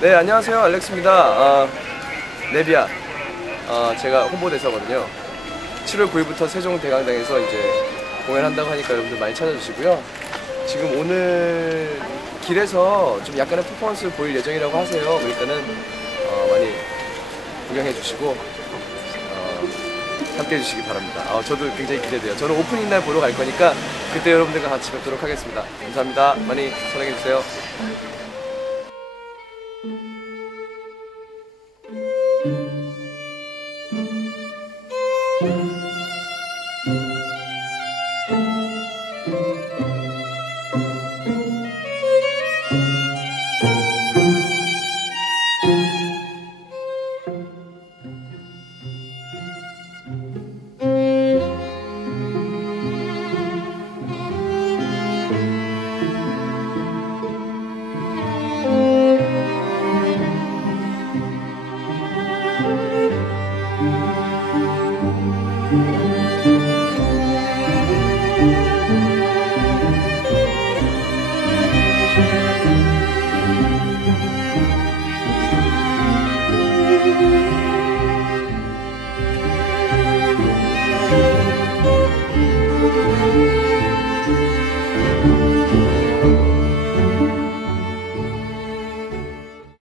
네, 안녕하세요. 알렉스입니다. 네비아. 제가 홍보대사거든요. 7월 9일부터 세종대강당에서 이제 공연한다고 하니까 여러분들 많이 찾아주시고요. 지금 오늘 길에서 좀 약간의 퍼포먼스를 보일 예정이라고 하세요. 그러니까는 많이 구경해 주시고 함께 해주시기 바랍니다. 저도 굉장히 기대돼요. 저는 오프닝 날 보러 갈 거니까 그때 여러분들과 같이 뵙도록 하겠습니다. 감사합니다. 많이 사랑해 주세요.